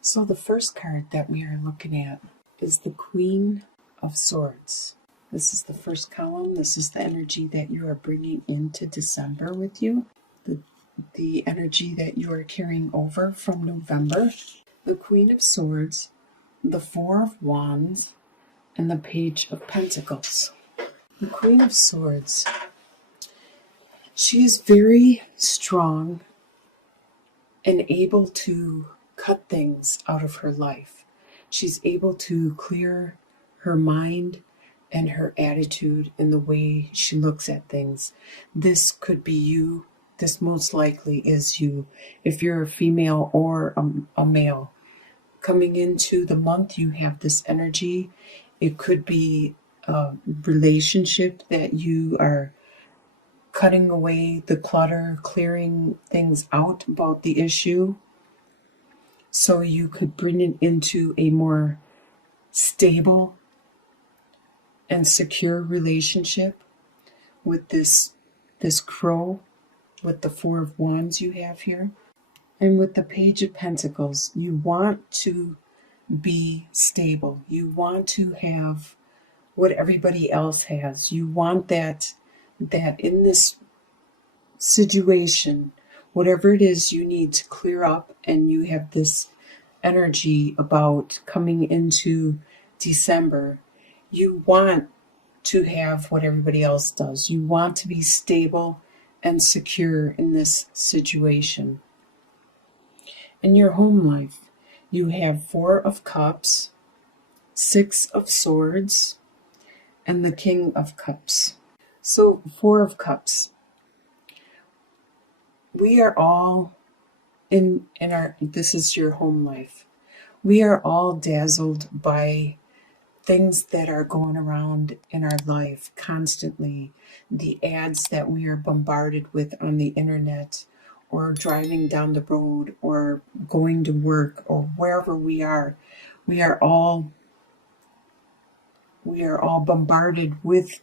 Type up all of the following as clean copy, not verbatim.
So the first card that we are looking at is the Queen of Swords. This is the first column. This is the energy that you are bringing into December with you, the energy that you are carrying over from November. The Queen of Swords, the Four of Wands, and the Page of Pentacles. The Queen of Swords, she is very strong and able to cut things out of her life. She's able to clear her mind and her attitude and the way she looks at things. This could be you. This most likely is you, if you're a female or a male. Coming into the month, you have this energy. It could be a relationship that you are cutting away the clutter, clearing things out about the issue, so you could bring it into a more stable and secure relationship with this crow, with the Four of Wands you have here. And with the Page of Pentacles, you want to be stable. You want to have what everybody else has. You want that in this situation, whatever it is you need to clear up, and you have this energy about coming into December, you want to have what everybody else does. You want to be stable and secure in this situation. In your home life, you have Four of Cups, Six of Swords, and the King of Cups. So, Four of Cups. We are all in our, this is your home life. We are all dazzled by things that are going around in our life constantly. The ads that we are bombarded with on the internet, or driving down the road, or going to work, or wherever we are all bombarded with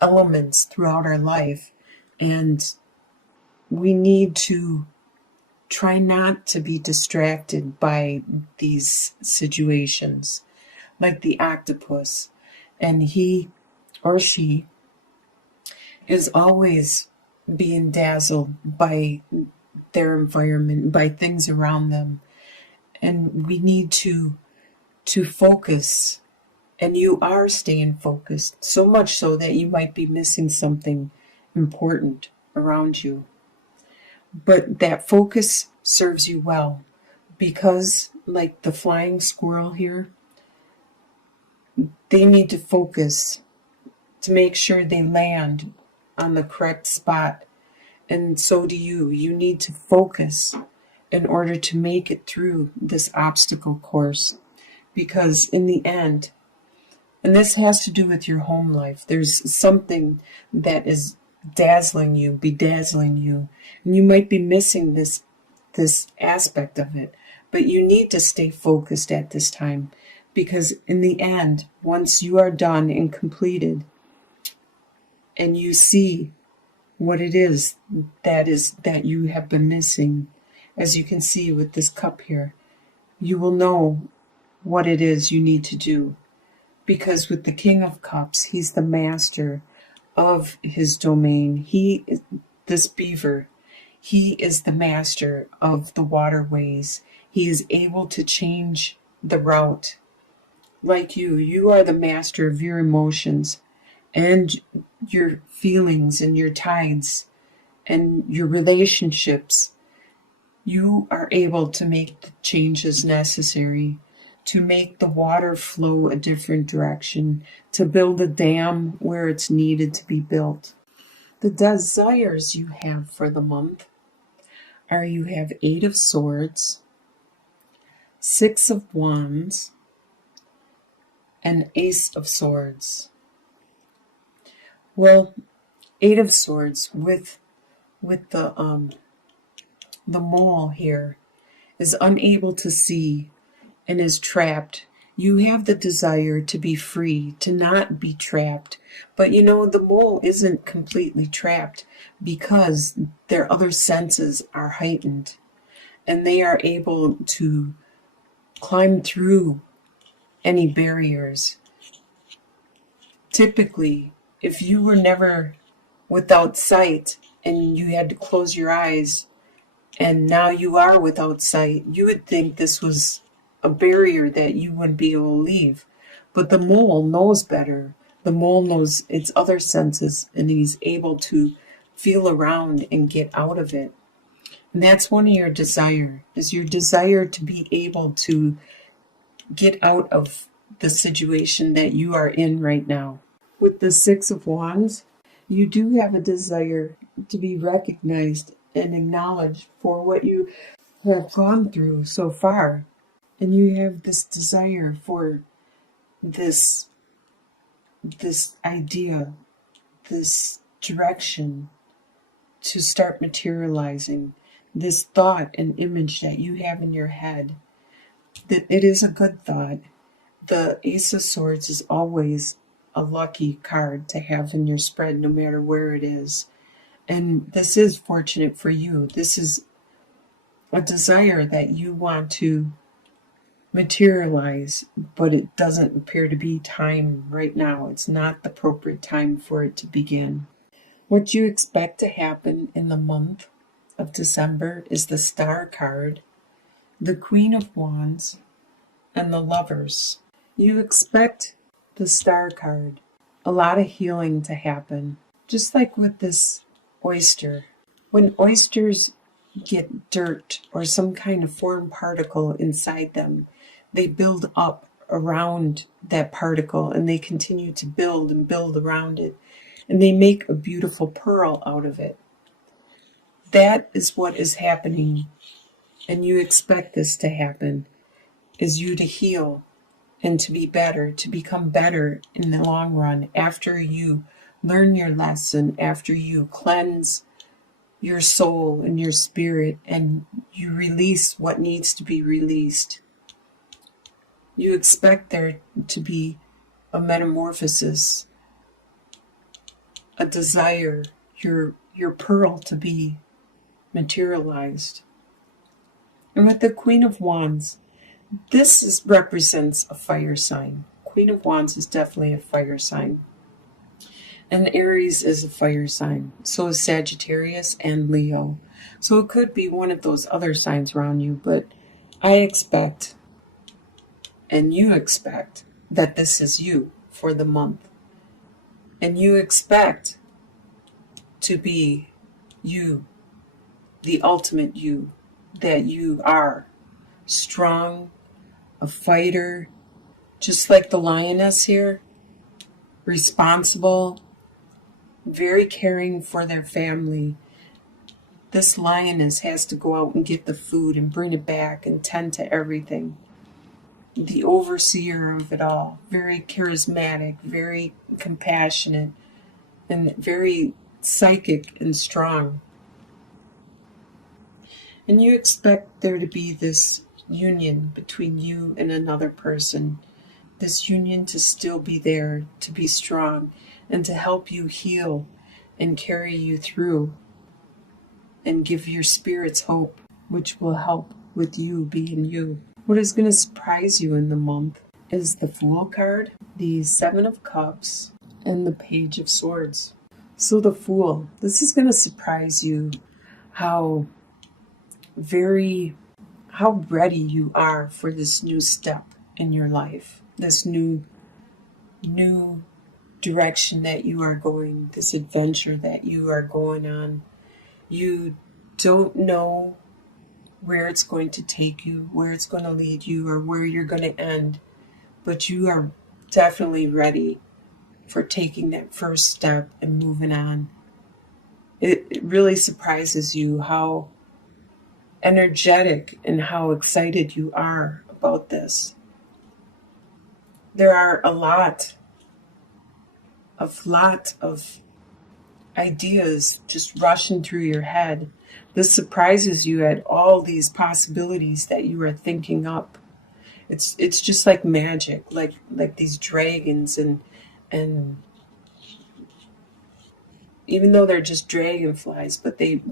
elements throughout our life, and we need to try not to be distracted by these situations, like the octopus. And he or she is always being dazzled by their environment, by things around them. And we need to focus. And you are staying focused, so much so that you might be missing something important around you. But that focus serves you well, because, like the flying squirrel here, they need to focus to make sure they land on the correct spot. And so do you. You need to focus in order to make it through this obstacle course. Because in the end, and this has to do with your home life, there's something that is dazzling you, bedazzling you, and you might be missing this aspect of it. But you need to stay focused at this time, because in the end, once you are done and completed, and you see what it is that you have been missing, as you can see with this cup here, you will know what it is you need to do. Because with the King of Cups, he's the master of his domain. This beaver, he is the master of the waterways. He is able to change the route. Like you are the master of your emotions and your feelings and your tides and your relationships. You are able to make the changes necessary to make the water flow a different direction, to build a dam where it's needed to be built. The desires you have for the month are, you have Eight of Swords, Six of Wands, and Ace of Swords. Well, Eight of Swords with the mole here is unable to see and is trapped. You have the desire to be free, to not be trapped. But the mole isn't completely trapped, because their other senses are heightened, and they are able to climb through any barriers. Typically, if you were never without sight and you had to close your eyes and now you are without sight, you would think this was a barrier that you wouldn't be able to leave. But the mole knows better. The mole knows its other senses, and he's able to feel around and get out of it. And that's one of your desire, is your desire to be able to get out of the situation that you are in right now. With the Six of Wands, you do have a desire to be recognized and acknowledged for what you have gone through so far. And you have this desire for this idea, this direction to start materializing, this thought and image that you have in your head, that it is a good thought. The Ace of Swords is always a lucky card to have in your spread, no matter where it is. And this is fortunate for you. This is a desire that you want to materialize, but it doesn't appear to be time right now. It's not the appropriate time for it to begin. What you expect to happen in the month of December is the Star card, the Queen of Wands, and the Lovers. You expect the Star card, a lot of healing to happen, just like with this oyster. When oysters get dirt or some kind of foreign particle inside them, they build up around that particle and they continue to build and build around it, and they make a beautiful pearl out of it. That is what is happening, and you expect this to happen, is you to heal and to be better, to become better in the long run after you learn your lesson, after you cleanse your soul and your spirit and you release what needs to be released. You expect there to be a metamorphosis, a desire, your pearl to be materialized. And with the Queen of Wands, represents a fire sign. Queen of Wands is definitely a fire sign. And Aries is a fire sign. So is Sagittarius and Leo. So it could be one of those other signs around you, but I expect, and you expect, that this is you for the month. And you expect to be you, the ultimate you, that you are strong, a fighter, just like the lioness here, responsible, very caring for their family. This lioness has to go out and get the food and bring it back and tend to everything. The overseer of it all, very charismatic, very compassionate, and very psychic and strong. And you expect there to be this union between you and another person, this union to still be there, to be strong, and to help you heal and carry you through and give your spirits hope, which will help with you being you. What is going to surprise you in the month is the Fool card, the Seven of Cups, and the Page of Swords. So the Fool, this is going to surprise you how ready you are for this new step in your life, this new direction that you are going, this adventure that you are going on. You don't know where it's going to take you, where it's going to lead you, or where you're going to end, but you are definitely ready for taking that first step and moving on. It really surprises you how energetic and how excited you are about this. There are a lot of ideas just rushing through your head. This surprises you at all these possibilities that you are thinking up. It's just like magic, like these dragons, and even though they're just dragonflies, but they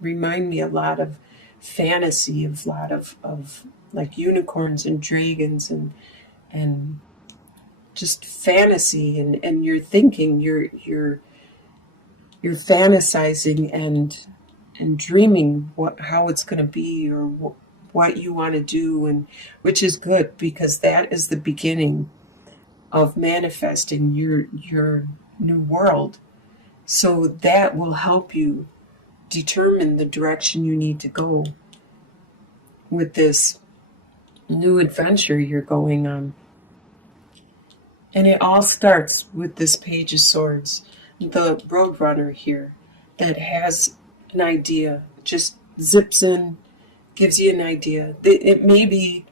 remind me a lot of fantasy, of a lot of like unicorns and dragons and just fantasy, and you're thinking, you're fantasizing and dreaming how it's going to be, or what you want to do, and which is good, because that is the beginning of manifesting your new world. So that will help you determine the direction you need to go with this new adventure you're going on. And it all starts with this Page of Swords, the Roadrunner here, that has an idea, just zips in, gives you an idea. It may be,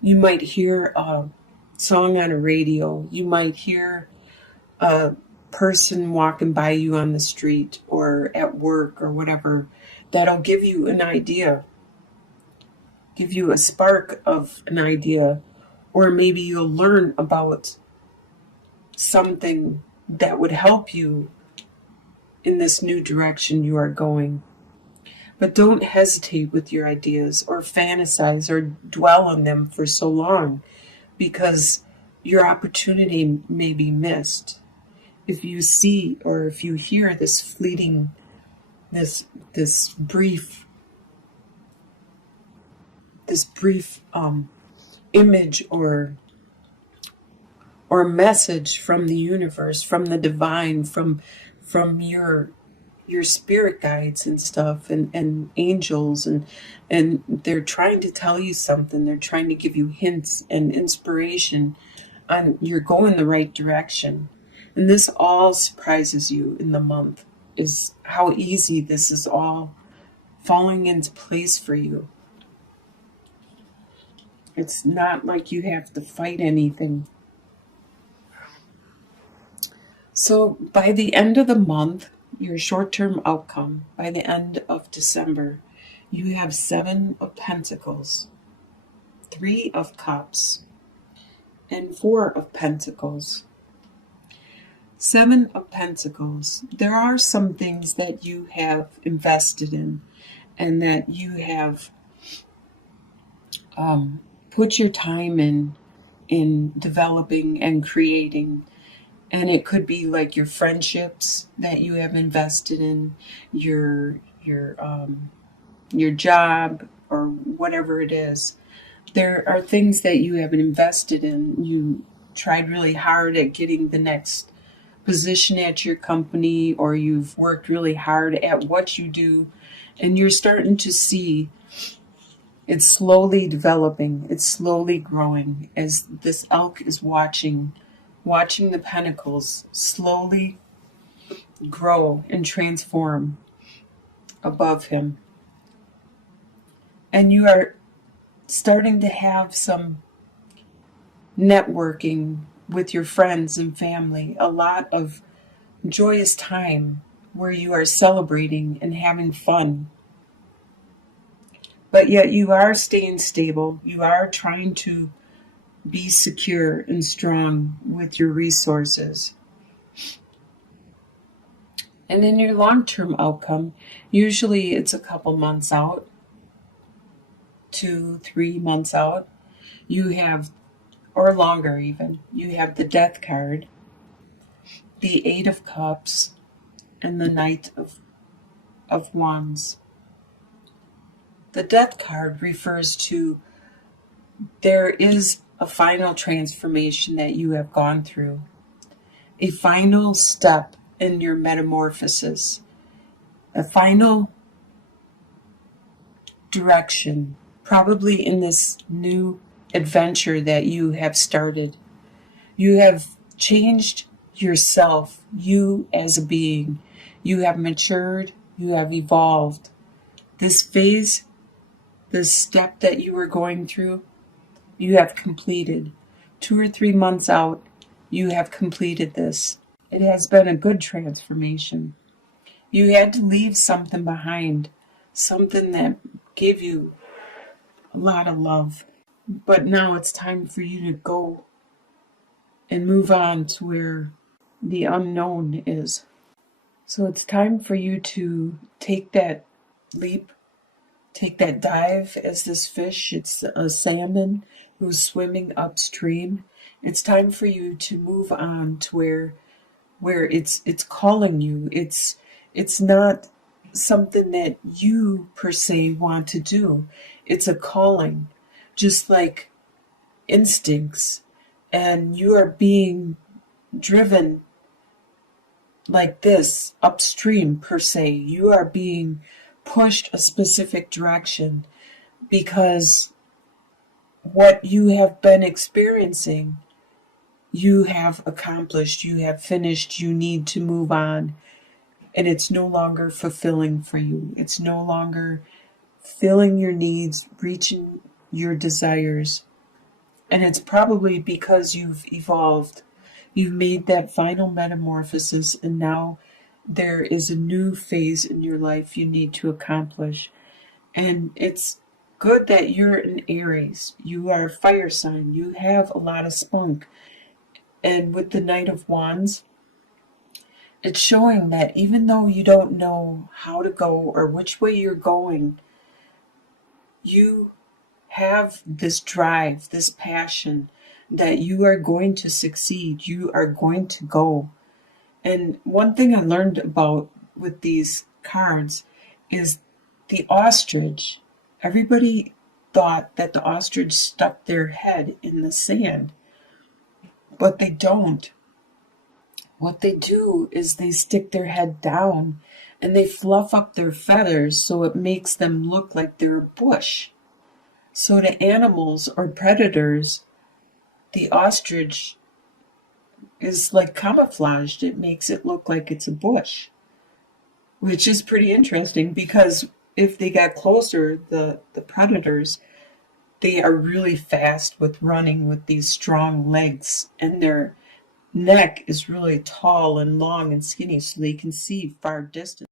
you might hear a song on a radio, you might hear a person walking by you on the street or at work or whatever, that'll give you an idea, give you a spark of an idea, or maybe you'll learn about something that would help you in this new direction you are going. But don't hesitate with your ideas or fantasize or dwell on them for so long, because your opportunity may be missed. If you see or if you hear this fleeting, this brief image or message from the universe, from the divine, from your spirit guides and stuff, and angels, and they're trying to tell you something, they're trying to give you hints and inspiration on you're going the right direction. And this all surprises you in the month, is how easy this is all falling into place for you. It's not like you have to fight anything. So by the end of the month, your short-term outcome, by the end of December, you have 7 of Pentacles, 3 of Cups, and 4 of Pentacles. 7 of Pentacles. There are some things that you have invested in and that you have put your time in developing and creating. And it could be like your friendships that you have invested in, your job, or whatever it is. There are things that you have invested in. You tried really hard at getting the next position at your company, or you've worked really hard at what you do, and you're starting to see it's slowly developing, it's slowly growing, as this elk is watching the pentacles slowly grow and transform above him. And you are starting to have some networking with your friends and family, a lot of joyous time where you are celebrating and having fun. But yet you are staying stable. You are trying to be secure and strong with your resources. And in your long-term outcome, usually it's a couple months out, 2-3 months out, you have, or longer even, you have the Death card, the 8 of Cups, and the Knight of Wands. The Death card refers to there is a final transformation that you have gone through, a final step in your metamorphosis, a final direction, probably in this new adventure that you have started. You have changed yourself, you as a being. You have matured, you have evolved. This phase, this step that you were going through, you have completed. 2 or 3 months out, you have completed this. It has been a good transformation. You had to leave something behind, something that gave you a lot of love. But now it's time for you to go and move on to where the unknown is. So it's time for you to take that leap, take that dive as this fish. It's a salmon who's swimming upstream. It's time for you to move on to where it's calling you. It's not something that you per se want to do. It's a calling, just like instincts, and you are being driven like this upstream per se. You are being pushed a specific direction because what you have been experiencing, you have accomplished, you have finished, you need to move on, and it's no longer fulfilling for you. It's no longer filling your needs, reaching your desires. And it's probably because you've evolved. You've made that final metamorphosis, and now there is a new phase in your life you need to accomplish. And it's good that you're an Aries. You are a fire sign. You have a lot of spunk. And with the Knight of Wands, it's showing that even though you don't know how to go or which way you're going, you have this drive, this passion that you are going to succeed. You are going to go. And one thing I learned about with these cards is the ostrich. Everybody thought that the ostrich stuck their head in the sand, but they don't. What they do is they stick their head down and they fluff up their feathers so it makes them look like they're a bush. So to animals or predators, the ostrich is like camouflaged. It makes it look like it's a bush, which is pretty interesting because if they got closer, the predators, they are really fast with running with these strong legs, and their neck is really tall and long and skinny so they can see far distance.